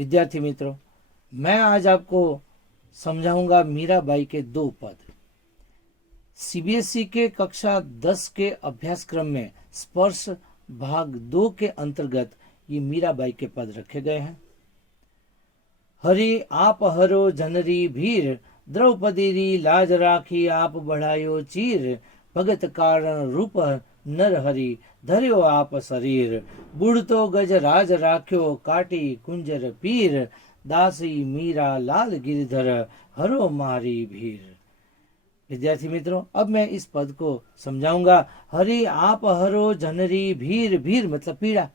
विद्यार्थी मित्रों, मैं आज आपको समझाऊंगा मीराबाई के दो पद। सीबीएसई के कक्षा 10 के अभ्यासक्रम में स्पर्श भाग 2 के अंतर्गत ये मीराबाई के पद रखे गए हैं। हरि आप हरो जनरी भीर, द्रौपदी री लाज राखी आप बढ़ायो चीर, भगत कारण रूप नर हरि, धर्यो आप शरीर, बूढ़तो गज राज राख्यो काटी कुंजर पीर, दासी मीरा लाल गिरधर हरो मारी भीर। विद्यार्थी मित्रों, अब मैं इस पद को समझाऊंगा। हरि आप हरो जनरी भीर, भीर मतलब पीड़ा।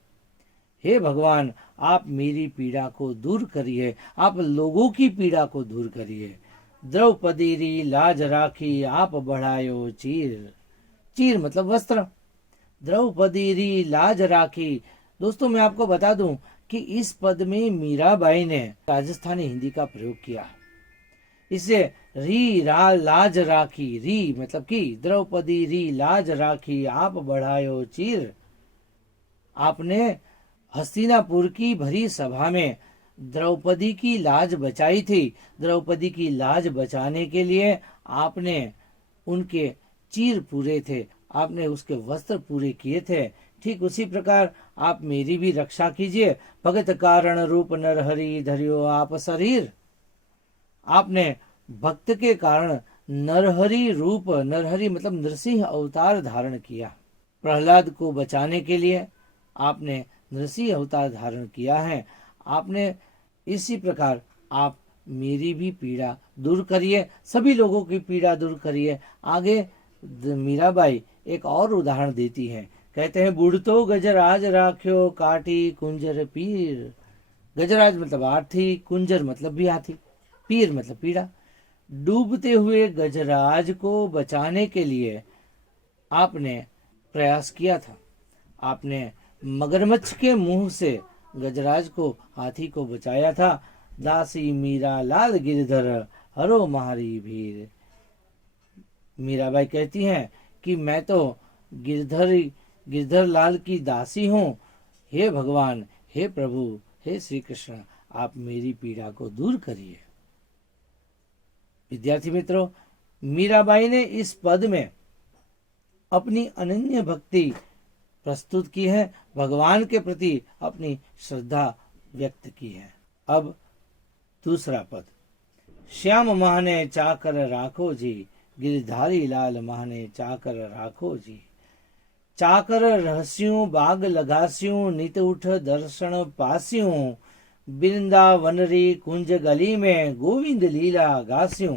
हे भगवान, आप मेरी पीड़ा को दूर करिए, आप लोगों की पीड़ा को दूर करिए। द्रौपदी री लाज राखी आप बढ़ायो चीर, चीर मतलब वस्त्र। द्रौपदी री लाज राखी। दोस्तों, मैं आपको बता दूं कि इस पद में मीराबाई ने राजस्थानी हिंदी का प्रयोग किया। इसे री रा लाज राखी, री मतलब कि द्रौपदी री लाज राखी आप बढ़ायो चीर। आपने हस्तिनापुर की भरी सभा में द्रौपदी की लाज बचाई थी। द्रौपदी की लाज बचाने के लिए आपने उनके चीर पूरे थे, आपने उसके वस्त्र पूरे किए थे। ठीक उसी प्रकार आप मेरी भी रक्षा कीजिए। भगत कारण रूप नरहरि, धर्यो आप शरीर। आपने भक्त के कारण नरहरि रूप, नरहरि मतलब नरसिंह अवतार धारण किया। प्रहलाद को बचाने के लिए आपने नरसिंह अवतार धारण किया है। आपने इसी प्रकार आप मेरी भी पीड़ा दूर करिए, सभी लोगों की पीड़ा दूर करिए। आगे मीराबाई एक और उदाहरण देती है। कहते हैं, बूढ़तो गजराज राख्यो काटी कुंजर पीर। गजराज मतलब हाथी, कुंजर मतलब भी हाथी, पीर मतलब पीड़ा। डूबते हुए गजराज को बचाने के लिए आपने प्रयास किया था। आपने मगरमच्छ के मुंह से गजराज को, हाथी को बचाया था। दासी मीरा लाल गिरधर हरो मारी भीर। मीराबाई कहती हैं कि मैं तो गिरधर लाल की दासी हूँ। हे भगवान, हे प्रभु, हे श्री कृष्ण, आप मेरी पीड़ा को दूर करिए। विद्यार्थी मित्रों, मीराबाई ने इस पद में अपनी अनन्य भक्ति प्रस्तुत की है, भगवान के प्रति अपनी श्रद्धा व्यक्त की है। अब दूसरा पद। श्याम महने चाकर राखो जी, गिरधारी लाल महने चाकर राखो जी। चाकर रहस्यूं बाग लगास्यूं, नित उठ दर्शन पास्यूं, वृंदावन री कुंज गली में गोविंद लीला गास्यूं।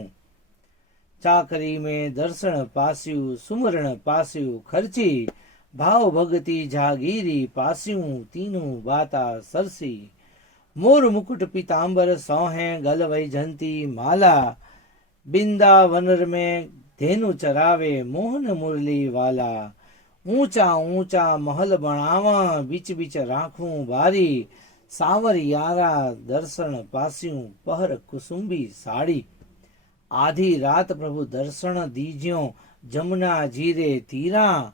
चाकरी में दर्शन पास्यू, सुमरण पास्यू खर्ची, भाव भगति जागीरी पास्यूं, तीनों बाता सरसी। मोर मुकुट पीताम्बर सौहे, गल वैजंती माला, बिंदावनर में धेनु चरावे, मोहन मुरली वाला। ऊंचा ऊंचा महल बनावा, बीच बीच राखूं बारी, सावर यारा दर्शन पास्यूं, पहर कुसुम्बी साड़ी। आधी रात प्रभु दर्शन दीजियो, जमुना जीरे तीरा,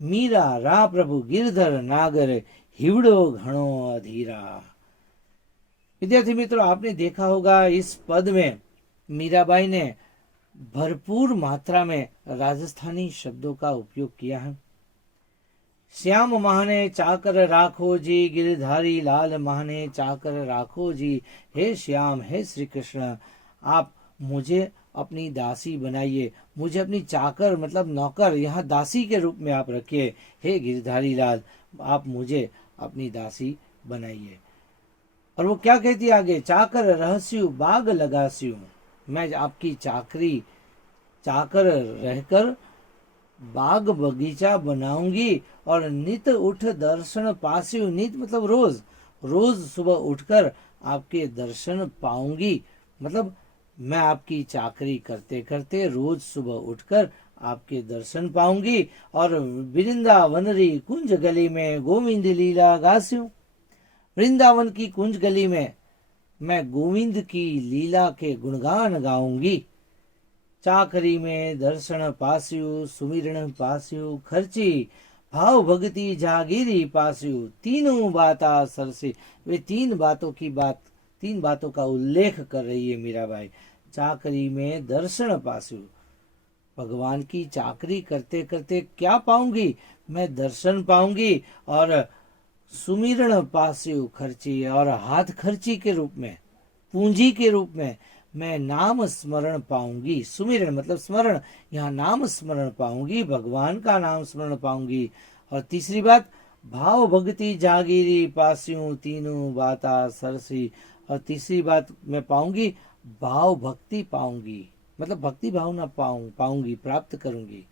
मीरा रा प्रभु गिरधर नागर, हिवड़ो घणो अधीरा। विद्यार्थी मित्रों, आपने देखा होगा इस पद में मीराबाई ने भरपूर मात्रा में राजस्थानी शब्दों का उपयोग किया है। श्याम महने चाकर राखो जी, गिरधारी लाल महने चाकर राखो जी। हे श्याम, हे श्री कृष्ण, आप मुझे अपनी दासी बनाइए, मुझे अपनी चाकर मतलब नौकर, यहाँ दासी के रूप में आप रखिए। हे गिरधारी लाल, आप मुझे अपनी दासी बनाइए। और वो क्या कहती है आगे, चाकर रहस्यु बाग लगास्यु। मैं आपकी चाकर रहकर बाग बगीचा बनाऊंगी और नित उठ दर्शन पास्यु। नित मतलब रोज, रोज सुबह उठकर आपके दर्शन पाऊंगी। मतलब मैं आपकी चाकरी करते करते रोज सुबह उठकर आपके दर्शन पाऊंगी। और वृंदावनरी कुंज गली में गोविंद लीला गास्यू। वृंदावन की कुंज गली में मैं गोविंद की लीला के गुणगान गाऊंगी। चाकरी में दर्शन पास्यु, सुमिरण पास्यु खर्ची, भाव भक्ति जागीरी पास्यु, तीनों बाता सरसी। वे तीन बातों की बात तीन बातों का उल्लेख कर रही है मीराबाई। चाकरी में दर्शन पासु, भगवान की चाकरी करते करते क्या पाऊंगी, मैं दर्शन पाऊंगी, और सुमिरण पास्यु खर्ची, और हाथ खर्ची के रूप में, पूंजी के रूप में मैं नाम स्मरण पाऊंगी। सुमिरण मतलब स्मरण, यहाँ नाम स्मरण पाऊंगी, भगवान का नाम स्मरण पाऊंगी। और तीसरी बात, भाव भक्ति जागीरी पास्यू तीनों बाता सरसी, और तीसरी बात मैं पाऊंगी, भाव भक्ति पाऊंगी, मतलब भक्ति भावना पाऊंगी, प्राप्त करूंगी।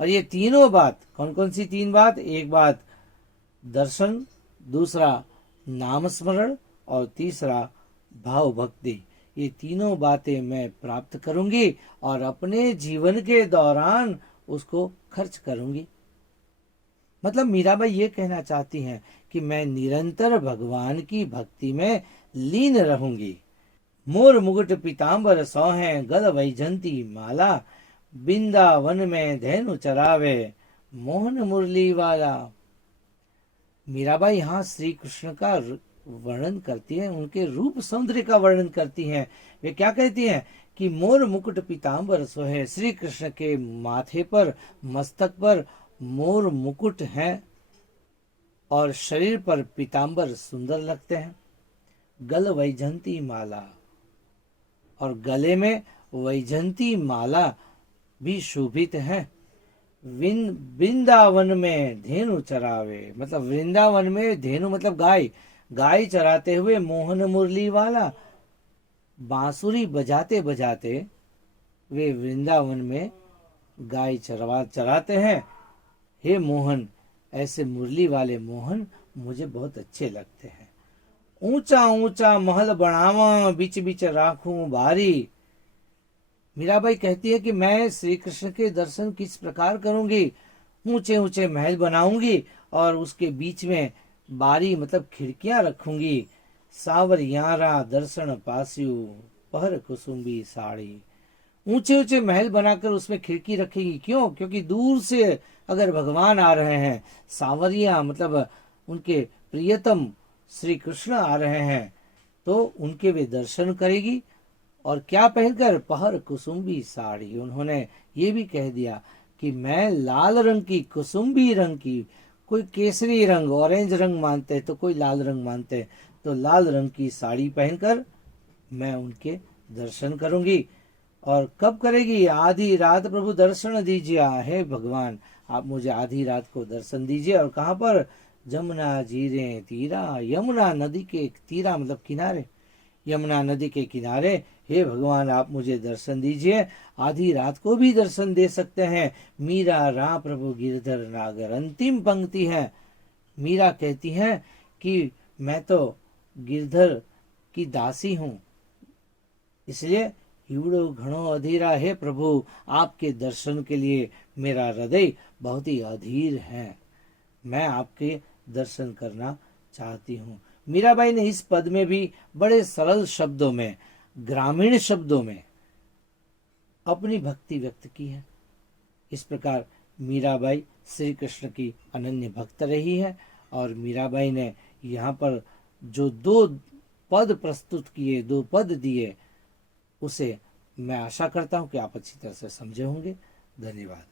और ये तीनों बात कौन कौन सी तीन बात, एक बात दर्शन, दूसरा नाम स्मरण, और तीसरा भाव भक्ति, ये तीनों बातें मैं प्राप्त करूंगी और अपने जीवन के दौरान उसको खर्च करूंगी। मतलब मीराबाई ये कहना चाहती हैं कि मैं निरंतर भगवान की भक्ति में लीन रहूंगी। मोर मुकुट पीताम्बर सोहे गल वैजंती माला, बिंदावन में धेनु चरावे मोहन मुरली वाला। मीराबाई यहाँ श्री कृष्ण का वर्णन करती है, उनके रूप सौंदर्य का वर्णन करती हैं। वे क्या कहती हैं कि मोर मुकुट पीताम्बर सोहे, श्री कृष्ण के माथे पर, मस्तक पर मोर मुकुट है और शरीर पर पीताम्बर सुंदर लगते हैं। गल वैजंती माला, और गले में वैजंती माला भी शोभित है। वृंदावन में धेनु चरावे, मतलब वृंदावन में धेनु मतलब गाय, गाय चराते हुए मोहन मुरली वाला, बांसुरी बजाते बजाते वे वृंदावन में गाय चराते हैं। हे मोहन, ऐसे मुरली वाले मोहन मुझे बहुत अच्छे लगते हैं। ऊंचा ऊंचा महल बनावा, बीच बीच राखूं बारी। मीराबाई कहती है कि मैं श्री कृष्ण के दर्शन किस प्रकार करूंगी, ऊंचे ऊंचे महल बनाऊंगी और उसके बीच में बारी मतलब खिड़कियां रखूंगी। सावरियारा दर्शन पास्यू पहर कुसुम्बी साड़ी, ऊंचे ऊंचे महल बनाकर उसमें खिड़की रखेगी। क्यों? क्योंकि दूर से अगर भगवान आ रहे हैं, सावरिया मतलब उनके प्रियतम श्री कृष्ण आ रहे हैं, तो उनके वे दर्शन करेगी। और क्या पहनकर? पहर कुसुम्बी साड़ी। उन्होंने ये भी कह दिया कि मैं लाल रंग की, कुसुम्बी रंग की, कोई केसरी रंग, ऑरेंज रंग मानते हैं तो कोई लाल रंग मानते हैं, तो लाल रंग की साड़ी पहनकर मैं उनके दर्शन करूंगी। और कब करेगी? आधी रात प्रभु दर्शन दीजिए, हे भगवान आप मुझे आधी रात को दर्शन दीजिए। और कहाँ पर? जमुना जीरे तीरा, यमुना नदी के तीरा मतलब किनारे, यमुना नदी के किनारे हे भगवान आप मुझे दर्शन दीजिए। आधी रात को भी दर्शन दे सकते हैं। मीरा रा प्रभु गिरधर नागर, अंतिम पंक्ति है। मीरा कहती हैं कि मैं तो गिरधर की दासी हूं, इसलिए हिवड़ो घणो अधीरा, है प्रभु आपके दर्शन के लिए मेरा हृदय बहुत ही अधीर है, मैं आपके दर्शन करना चाहती हूँ। मीराबाई ने इस पद में भी बड़े सरल शब्दों में, ग्रामीण शब्दों में अपनी भक्ति व्यक्त की है। इस प्रकार मीराबाई श्री कृष्ण की अनन्य भक्त रही है। और मीराबाई ने यहाँ पर जो दो पद प्रस्तुत किए, दो पद दिए, उसे मैं आशा करता हूँ कि आप अच्छी तरह से समझे होंगे। धन्यवाद।